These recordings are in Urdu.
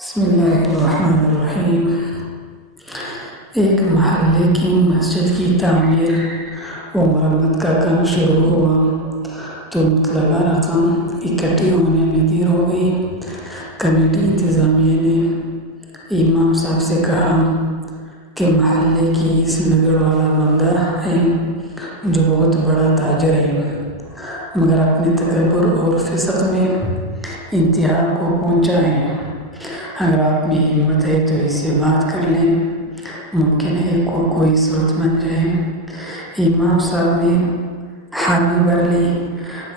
بسم اللہ الرحمن الرحیم۔ ایک محلے کی مسجد کی تعمیر و مرمت کا کام شروع ہوا تو مطلبہ رقم اکٹھی ہونے میں دیر ہو گئی۔ کمیٹی انتظامیہ نے امام صاحب سے کہا کہ محلے کی اس نگر والا بندہ ہے جو بہت بڑا تاجر ہے، مگر اپنے تکبر اور فسق میں انتہا کو پہنچا ہے۔ اگر آپ میں ہمت ہے تو اس سے بات کر لیں، ممکن ہے کوئی صورت بن جائے۔ امام صاحب نے حامی بھر لی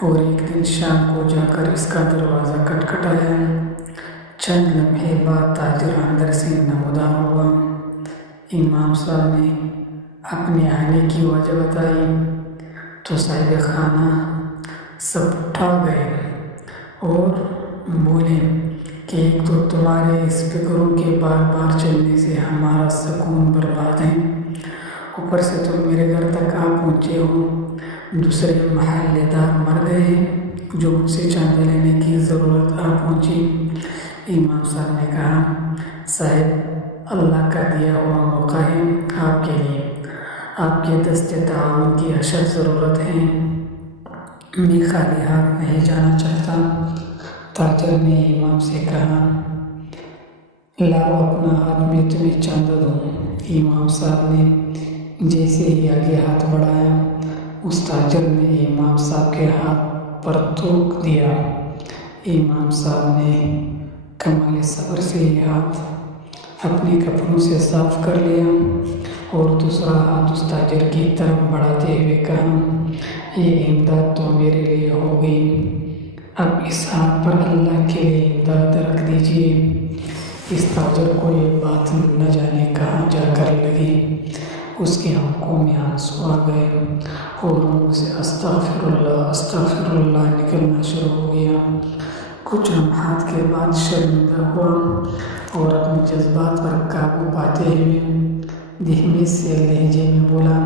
اور ایک دن شام کو جا کر اس کا دروازہ کھٹکھٹایا۔ چند لمحے بعد تاجر اندر سے نمودار ہوا۔ امام صاحب نے اپنے آنے کی وجہ بتائی تو صاحب خانہ سب اٹھا گئے اور بولے کہ ایک تو تمہارے اسپیکروں کے بار بار چلنے سے ہمارا سکون برباد ہے، اوپر سے تم میرے گھر تک آ پہنچے ہو۔ دوسرے محلے دار مر گئے جو مجھ سے چاندہ لینے کی ضرورت آ پہنچی۔ امام صاحب نے کہا، صاحب اللہ کا دیا ہوا موقع ہے آپ کے لیے، آپ کے دست تعاون کی اشد ضرورت ہے، میں خالی ہاتھ نہیں جانا چاہتا۔ تاجر نے امام سے کہا، لاؤ اپنا ہاتھ میں تمہیں چاندہ دوں۔ امام صاحب نے جیسے ہی آگے ہاتھ بڑھایا، اس تاجر نے امام صاحب کے ہاتھ پر تھوک دیا۔ امام صاحب نے کمال صبر سے یہ ہاتھ اپنے کپڑوں سے صاف کر لیا اور دوسرا ہاتھ اس تاجر کی طرف بڑھاتے ہوئے کہا، یہ امداد تو میرے لیے ہو گئی، اب اس ہاتھ پر اللہ کے لیے امداد رکھ دیجیے۔ اس تاجر کو یہ بات نہ جانے کہاں جا کر لگی، اس کی آنکھوں میں آنسو آ گئے اور منہ سے استغفر اللہ نکلنا شروع ہو گیا۔ کچھ لمحات کے بعد شرمندہ ہوا اور اپنے جذبات پر قابو پاتے ہوئے دھیمے سے لہجے میں بولا،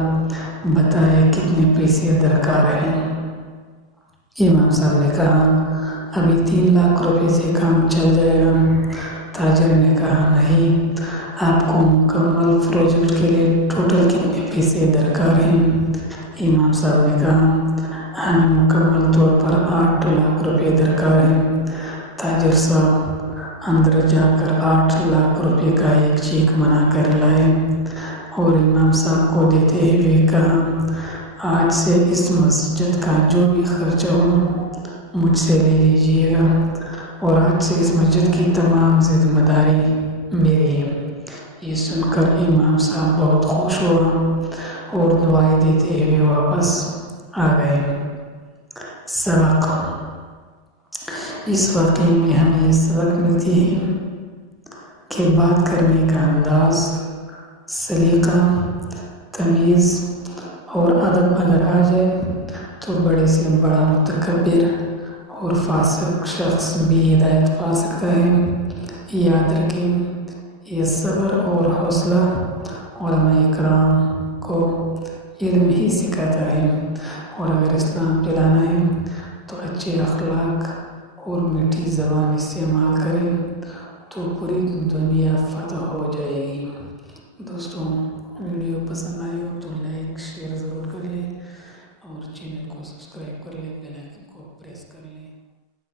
بتائیں کتنے پیسے درکار ہیں؟ امام صاحب نے کہا، ابھی 3 لاکھ روپے سے کام چل جائے گا۔ تاجر نے کہا، نہیں، آپ کو مکمل پروجیکٹ کے لیے ٹوٹل کتنے پیسے درکار ہیں؟ امام صاحب نے کہا، ہمیں مکمل طور پر 8 لاکھ روپے درکار ہیں۔ تاجر صاحب اندر جا کر 8 لاکھ روپے کا ایک چیک بنا کر لائے اور امام صاحب کو دیتے ہوئے کہا، آج سے اس مسجد کا جو بھی خرچہ ہو مجھ سے لے لیجیے گا اور آج سے اس مسجد کی تمام ذمہ داری میری ہے۔ یہ سن کر امام صاحب بہت خوش ہوا اور دعائیں دیتے ہوئے واپس آ گئے۔ سبق: اس واقعے میں ہمیں یہ سبق ملتی ہے کہ بات کرنے کا انداز، سلیقہ، تمیز اور ادب اگر آ جائے تو بڑے سے بڑا متکبر اور فاسق شخص بھی ہدایت پا سکتا ہے۔ یاد رکھیں، یہ صبر اور حوصلہ علماء کرام کو علم ہی سکھاتا ہے، اور اگر اسلام پھیلانا ہے تو اچھے اخلاق اور میٹھی زبان استعمال کریں تو پوری دنیا فتح ہو جائے گی۔ دوستوں، ویڈیو پسند آئی ہو تو لائک شیئر ضرور کر لیں اور چینل کو سبسکرائب کر لیں۔